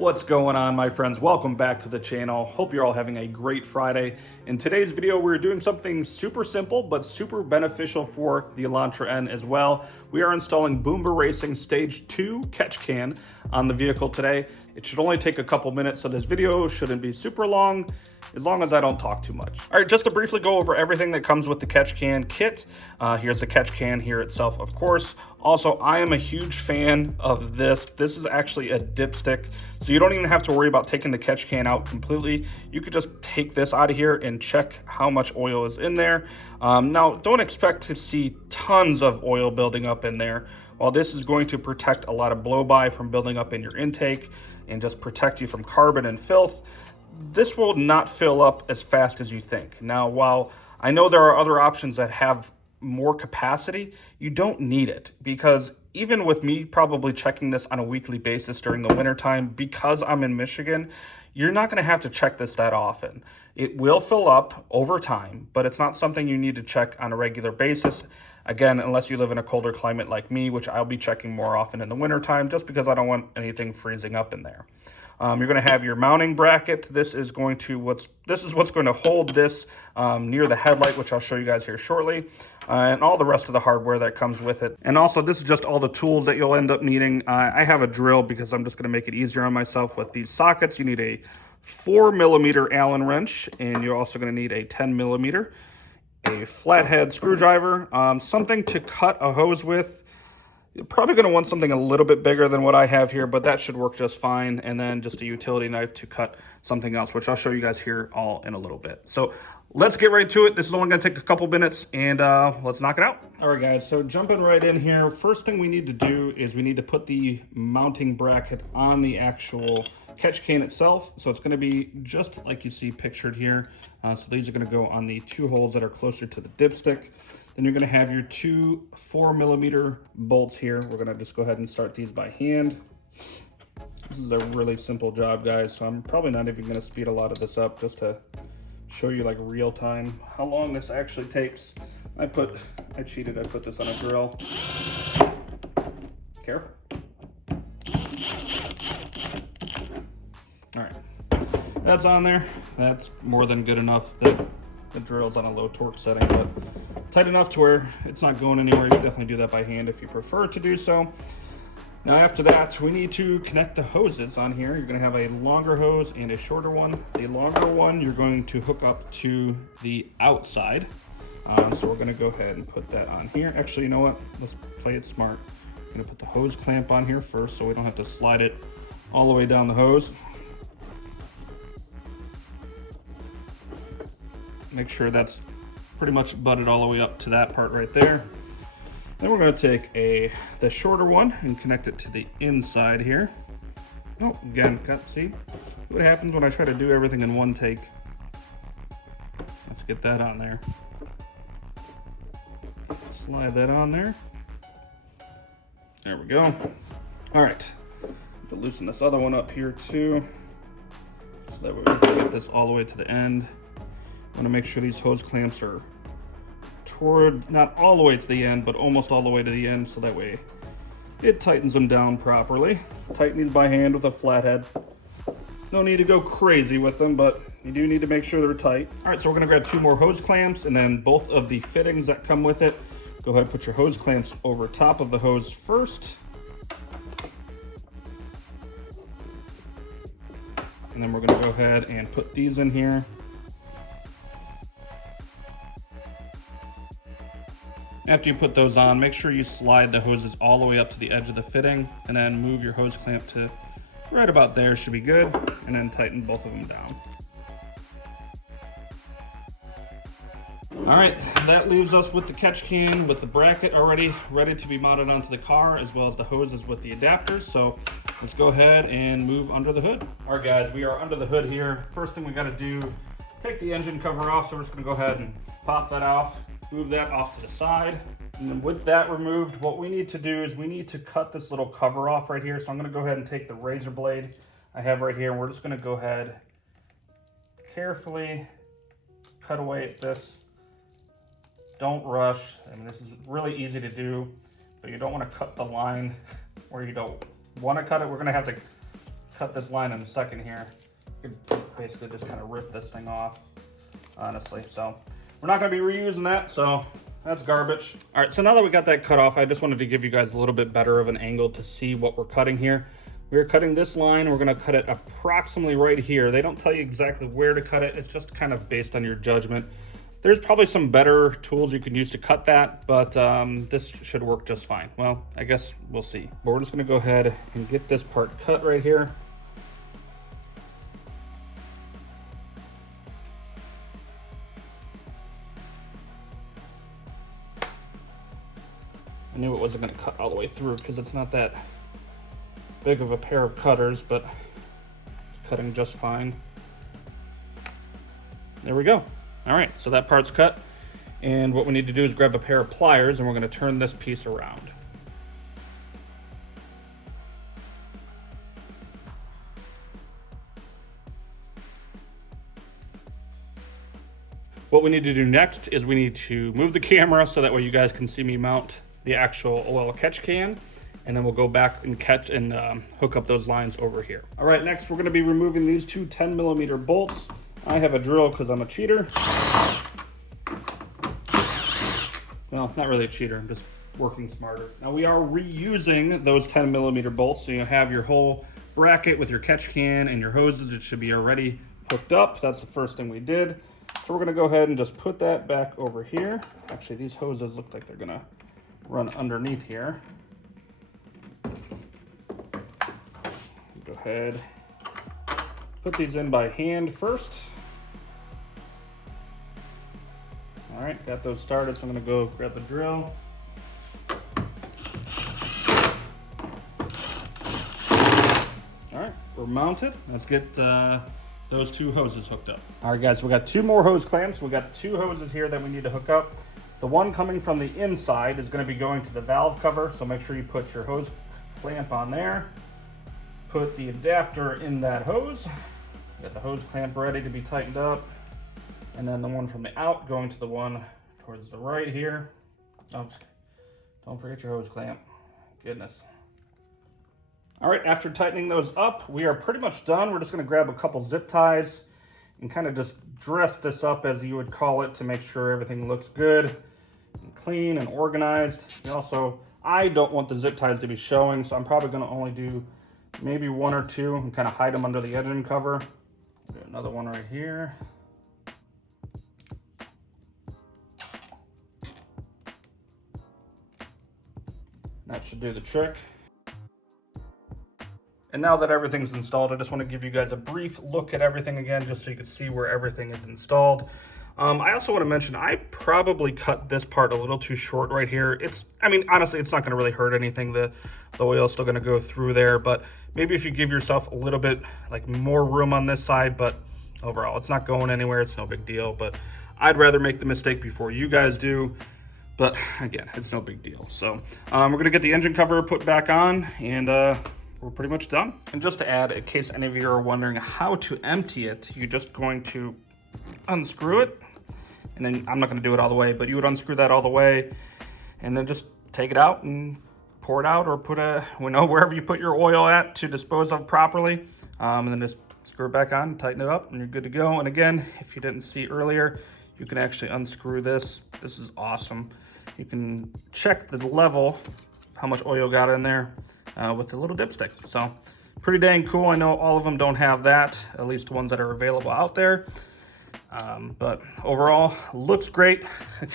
What's going on, my friends? Welcome back to the channel. Hope you're all having a great Friday. In today's video, we're doing something super simple but super beneficial for the Elantra N as well. We are installing Boomba Racing Stage 2 catch can on the vehicle today. It should only take a couple minutes, so this video shouldn't be super long, as long as I don't talk too much. All right, just to briefly go over everything that comes with the catch can kit. Here's the catch can here itself, of course. Also, I am a huge fan of this. This is actually a dipstick, so you don't even have to worry about taking the catch can out completely. You could just take this out of here and check how much oil is in there. Now, don't expect to see tons of oil building up in there. While this is going to protect a lot of blow-by from building up in your intake and just protect you from carbon and filth, this will not fill up as fast as you think. Now, while I know there are other options that have more capacity, you don't need it, because even with me probably checking this on a weekly basis during the wintertime, because I'm in Michigan, you're not going to have to check this that often. It will fill up over time, but it's not something you need to check on a regular basis. Again, unless you live in a colder climate like me, which I'll be checking more often in the wintertime, just because I don't want anything freezing up in there. You're going to have your mounting bracket. This is what's going to hold this near the headlight, which I'll show you guys here shortly, and all the rest of the hardware that comes with it. And also, this is just all the tools that you'll end up needing. I have a drill because I'm just going to make it easier on myself with these sockets. You need a 4mm Allen wrench, and you're also going to need a 10mm, a flathead screwdriver, something to cut a hose with. You're probably going to want something a little bit bigger than what I have here, but that should work just fine. And then just a utility knife to cut something else, which I'll show you guys here all in a little bit. So let's get right to it. This is only going to take a couple minutes, and let's knock it out. All right, guys, so jumping right in here, first thing we need to do is we need to put the mounting bracket on the actual catch can itself. So it's going to be just like you see pictured here. So these are going to go on the two holes that are closer to the dipstick. Then you're going to have your two 4mm bolts here. We're going to just go ahead and start these by hand. This is a really simple job, guys, so I'm probably not even going to speed a lot of this up just to show you like real time how long this actually takes. I cheated, I put this on a drill. Careful. All right, that's on there. That's more than good enough. The drill's on a low torque setting, but tight enough to where it's not going anywhere. You can definitely do that by hand if you prefer to do so. Now after that, we need to connect the hoses on here. You're going to have a longer hose and a shorter one. The longer one you're going to hook up to the outside. So we're going to go ahead and put that on here. Actually, you know what? Let's play it smart. I'm going to put the hose clamp on here first so we don't have to slide it all the way down the hose. Make sure that's pretty much butted all the way up to that part right there. Then we're going to take the shorter one and connect it to the inside here. Oh, again, see what happens when I try to do everything in one take. Let's get that on there. Slide that on there. There we go. All right, to loosen this other one up here too, so that we can get this all the way to the end. I want to make sure these hose clamps are toward, not all the way to the end, but almost all the way to the end, so that way it tightens them down properly. Tighten these by hand with a flathead. No need to go crazy with them, but you do need to make sure they're tight. All right, so we're going to grab two more hose clamps, and then both of the fittings that come with it. Go ahead and put your hose clamps over top of the hose first. And then we're going to go ahead and put these in here. After you put those on, make sure you slide the hoses all the way up to the edge of the fitting, and then move your hose clamp to right about there, should be good, and then tighten both of them down. All right, that leaves us with the catch can with the bracket already ready to be mounted onto the car, as well as the hoses with the adapters. So let's go ahead and move under the hood. All right, guys, we are under the hood here. First thing we got to do, take the engine cover off. So we're just going to go ahead and pop that off. Move that off to the side. And then with that removed, what we need to do is we need to cut this little cover off right here. So I'm going to go ahead and take the razor blade I have right here, and we're just going to go ahead, carefully cut away at this. Don't rush. I mean, this is really easy to do, but you don't want to cut the line where you don't want to cut it. We're going to have to cut this line in a second here. You could basically just kind of rip this thing off, honestly. So we're not going to be reusing that, so that's garbage. All right, so now that we got that cut off, I just wanted to give you guys a little bit better of an angle to see what we're cutting here. We're cutting this line, we're gonna cut it approximately right here. They don't tell you exactly where to cut it. It's just kind of based on your judgment. There's probably some better tools you can use to cut that, but this should work just fine. Well, I guess we'll see. But we're just gonna go ahead and get this part cut right here. I knew it wasn't gonna cut all the way through because it's not that big of a pair of cutters, but cutting just fine. There we go. All right, so that part's cut. And what we need to do is grab a pair of pliers and we're gonna turn this piece around. What we need to do next is we need to move the camera so that way you guys can see me mount the actual oil catch can. And then we'll go back and catch and hook up those lines over here. All right, next we're gonna be removing these two 10mm bolts. I have a drill because I'm a cheater. Well, not really a cheater, I'm just working smarter. Now we are reusing those 10mm bolts, so you have your whole bracket with your catch can and your hoses. It should be already hooked up. That's the first thing we did. So we're gonna go ahead and just put that back over here. Actually, these hoses look like they're gonna run underneath here. Go ahead, put these in by hand first. All right, got those started, so I'm gonna go grab the drill. All right, we're mounted. Let's get those two hoses hooked up. All right, guys, so we got two more hose clamps. We got two hoses here that we need to hook up. The one coming from the inside is gonna be going to the valve cover, so make sure you put your hose clamp on there. Put the adapter in that hose. Got the hose clamp ready to be tightened up. And then the one from the out going to the one towards the right here. Oh, don't forget your hose clamp. Goodness. All right, after tightening those up, we are pretty much done. We're just gonna grab a couple zip ties and kind of just dress this up as you would call it to make sure everything looks good and clean and organized. And also, I don't want the zip ties to be showing, so I'm probably gonna only do maybe one or two and kind of hide them under the engine cover. Do another one right here. That should do the trick. And now that everything's installed, I just want to give you guys a brief look at everything again, just so you can see where everything is installed. I also want to mention, I probably cut this part a little too short right here. I mean, honestly, it's not going to really hurt anything. The oil is still going to go through there, but maybe if you give yourself a little bit like more room on this side, but overall, it's not going anywhere. It's no big deal, but I'd rather make the mistake before you guys do. But again, it's no big deal. So we're going to get the engine cover put back on, and we're pretty much done. And just to add, in case any of you are wondering how to empty it, you're just going to unscrew it. And then I'm not gonna do it all the way, but you would unscrew that all the way and then just take it out and pour it out, or put wherever you put your oil at to dispose of properly. And then just screw it back on, tighten it up, and you're good to go. And again, if you didn't see earlier, you can actually unscrew this. This is awesome. You can check the level, how much oil got in there with the little dipstick. So pretty dang cool. I know all of them don't have that, at least the ones that are available out there. But overall, looks great.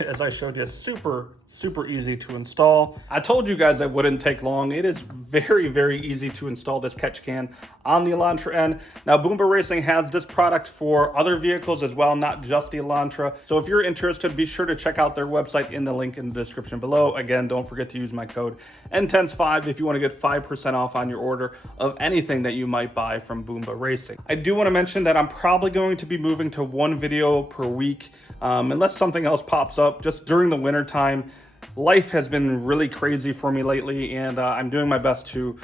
As I showed you, super easy to install. I told you guys it wouldn't take long. It is very easy to install this catch can on the Elantra N. Now, Boomba Racing has this product for other vehicles as well, not just the Elantra. So if you're interested, be sure to check out their website in the link in the description below. Again, don't forget to use my code NTENS5 if you want to get 5% off on your order of anything that you might buy from Boomba Racing. I do want to mention that I'm probably going to be moving to one video per week, unless something else pops up. Just during the winter time, life has been really crazy for me lately, and I'm doing my best to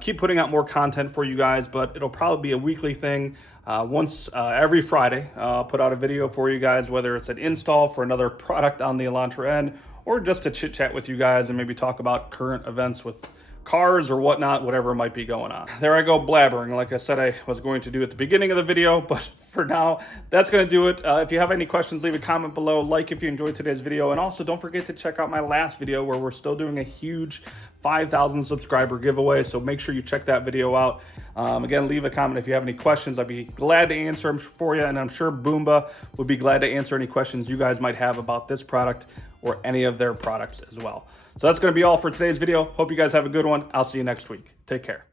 keep putting out more content for you guys, but it'll probably be a weekly thing. Once every Friday, I'll put out a video for you guys, whether it's an install for another product on the Elantra N, or just to chit chat with you guys and maybe talk about current events with cars or whatnot, whatever might be going on. There I go blabbering like I said I was going to do at the beginning of the video, but for now, that's going to do it. If you have any questions, leave a comment below, like if you enjoyed today's video, and also don't forget to check out my last video where we're still doing a huge 5,000 subscriber giveaway, so make sure you check that video out. Again, leave a comment if you have any questions. I'd be glad to answer them for you, and I'm sure Boomba would be glad to answer any questions you guys might have about this product or any of their products as well. So that's going to be all for today's video. Hope you guys have a good one. I'll see you next week. Take care.